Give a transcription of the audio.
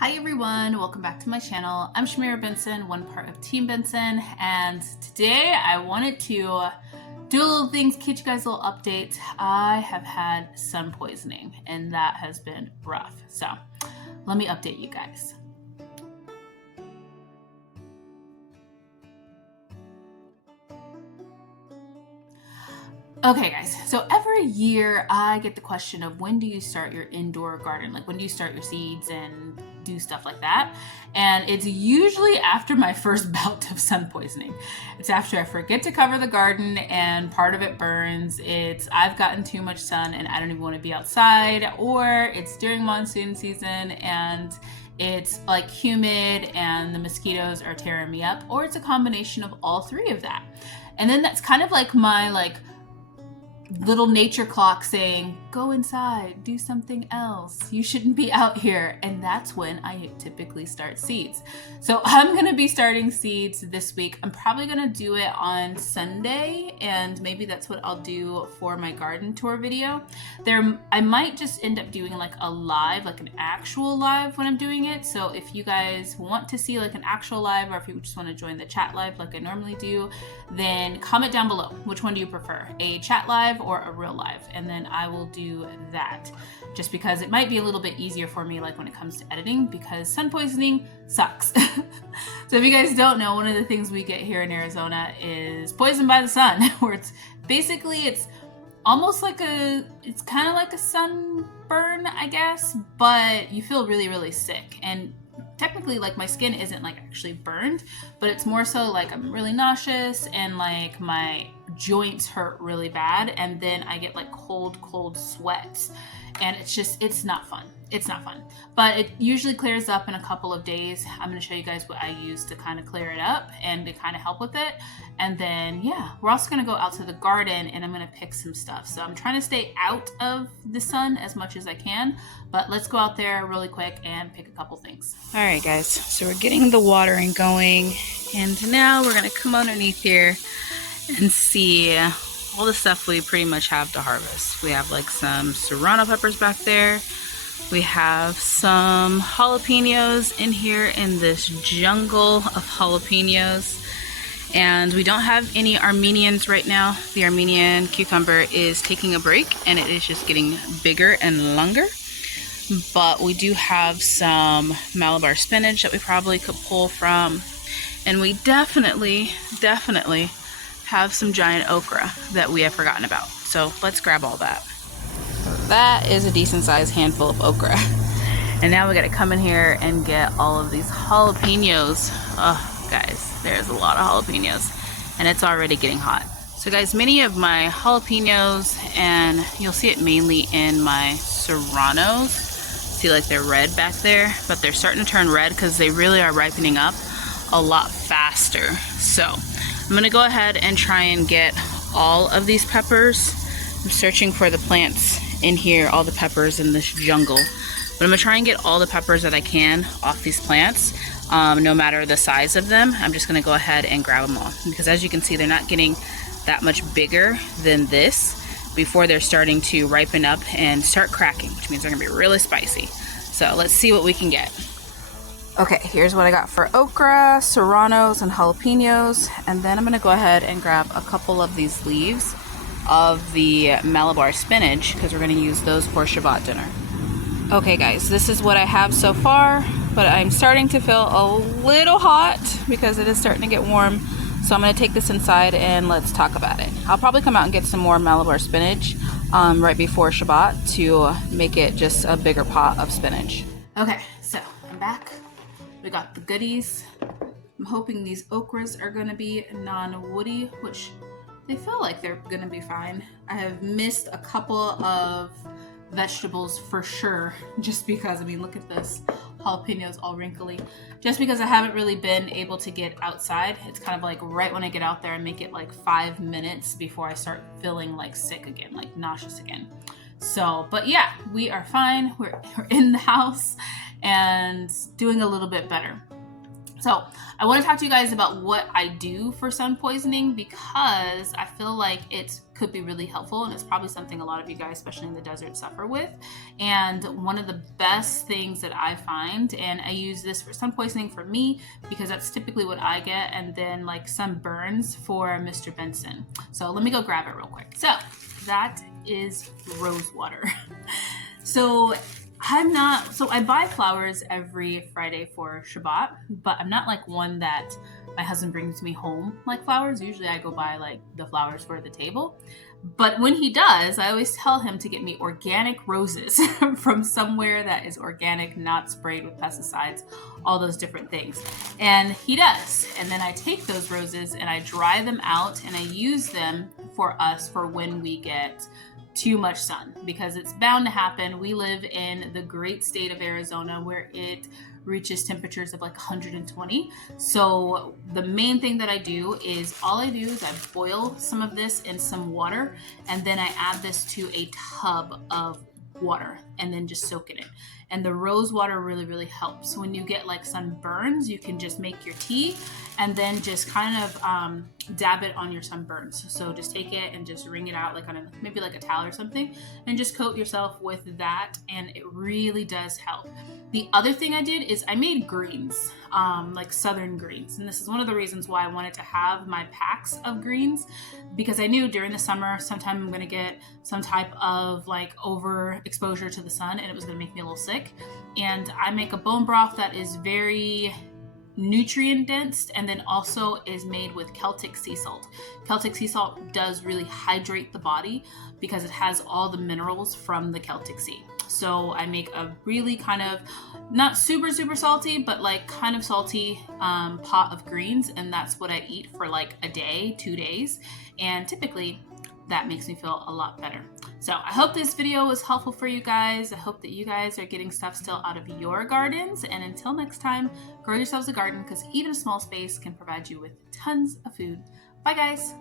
Hi everyone, welcome back to my channel. I'm Shamira Benson, one part of Team Benson, and today I wanted to do a little things, catch you guys a little update. I have had sun poisoning and that has been rough. So let me update you guys. Okay guys, so every year I get the question of when do you start your indoor garden? Like when do you start your seeds and do stuff like that? And it's usually after my first bout of sun poisoning. It's after I forget to cover the garden and part of it burns. It's I've gotten too much sun and I don't even want to be outside, or it's during monsoon season and it's like humid and the mosquitoes are tearing me up, or it's a combination of all three of that. And then that's kind of like my little nature clock saying, go inside, do something else. You shouldn't be out here. And that's when I typically start seeds. So I'm going to be starting seeds this week. I'm probably going to do it on Sunday, and maybe that's what I'll do for my garden tour video. I might just end up doing like a live, like an actual live when I'm doing it. So if you guys want to see like an actual live, or if you just want to join the chat live like I normally do, then comment down below. Which one do you prefer? A chat live or a real live? And then I will do that, just because it might be a little bit easier for me like when it comes to editing, because sun poisoning sucks. So if you guys don't know, one of the things we get here in Arizona is poisoned by the sun, where it's almost like it's kind of like a sunburn, I guess, but you feel really, really sick. And technically, like, my skin isn't like actually burned, but it's more so like I'm really nauseous and like my joints hurt really bad, and then I get like cold sweats, and it's not fun. It's not fun, but it usually clears up in a couple of days. I'm going to show you guys what I use to kind of clear it up and to kind of help with it. And then, yeah, we're also going to go out to the garden and I'm going to pick some stuff. So I'm trying to stay out of the sun as much as I can, but let's go out there really quick and pick a couple things. All right, guys, so we're getting the watering going, and now we're going to come underneath here and see all the stuff we pretty much have to harvest. We have like some serrano peppers back there. We have some jalapenos in here in this jungle of jalapenos. And we don't have any Armenians right now. The Armenian cucumber is taking a break and it is just getting bigger and longer. But we do have some Malabar spinach that we probably could pull from. And we definitely have some giant okra that we have forgotten about. So let's grab all that. That is a decent sized handful of okra. And now we gotta come in here and get all of these jalapenos. Oh, guys, there's a lot of jalapenos and it's already getting hot. So guys, many of my jalapenos, and you'll see it mainly in my serranos, see like they're red back there, but they're starting to turn red because they really are ripening up a lot faster. So I'm gonna go ahead and try and get all of these peppers. I'm searching for the plants in here, all the peppers in this jungle. But I'm gonna try and get all the peppers that I can off these plants, no matter the size of them. I'm just gonna go ahead and grab them all, because as you can see, they're not getting that much bigger than this before they're starting to ripen up and start cracking, which means they're gonna be really spicy. So let's see what we can get. Okay, here's what I got for okra, serranos, and jalapenos. And then I'm gonna go ahead and grab a couple of these leaves of the Malabar spinach, because we're going to use those for Shabbat dinner. Okay guys, this is what I have so far, but I'm starting to feel a little hot because it is starting to get warm. So I'm going to take this inside and let's talk about it. I'll probably come out and get some more Malabar spinach right before Shabbat to make it just a bigger pot of spinach. Okay, so I'm back. We got the goodies. I'm hoping these okras are going to be non-woody, which they feel like they're gonna be fine. I have missed a couple of vegetables for sure, just because, I mean, look at this, jalapenos all wrinkly. Just because I haven't really been able to get outside. It's kind of like right when I get out there, I make it like 5 minutes before I start feeling like sick again, like nauseous again. So, but yeah, we are fine. We're in the house and doing a little bit better. So I want to talk to you guys about what I do for sun poisoning, because I feel like it could be really helpful, and it's probably something a lot of you guys, especially in the desert, suffer with. And one of the best things that I find, and I use this for sun poisoning for me because that's typically what I get, and then like sunburns for Mr. Benson. So let me go grab it real quick. So that is rose water. So I buy flowers every Friday for Shabbat, but I'm not like one that my husband brings me home like flowers. Usually I go buy like the flowers for the table. But when he does, I always tell him to get me organic roses from somewhere that is organic, not sprayed with pesticides, all those different things. And he does. And then I take those roses and I dry them out and I use them for us for when we get too much sun, because it's bound to happen. We live in the great state of Arizona where it reaches temperatures of like 120. So the main thing that I do is I boil some of this in some water, and then I add this to a tub of water and then just soak it in. And the rose water really, really helps. When you get like sunburns, you can just make your tea and then just kind of dab it on your sunburns. So just take it and just wring it out like on maybe like a towel or something, and just coat yourself with that, and it really does help. The other thing I did is I made greens, like southern greens. And this is one of the reasons why I wanted to have my packs of greens, because I knew during the summer, sometime I'm going to get some type of like overexposure to the sun, and it was going to make me a little sick. And I make a bone broth that is very nutrient dense, and then also is made with Celtic sea salt. Celtic sea salt does really hydrate the body because it has all the minerals from the Celtic Sea. So I make a really kind of not super salty, but like kind of salty pot of greens, and that's what I eat for like a day, 2 days, and typically that makes me feel a lot better. So I hope this video was helpful for you guys. I hope that you guys are getting stuff still out of your gardens, and until next time, grow yourselves a garden, because even a small space can provide you with tons of food. Bye guys.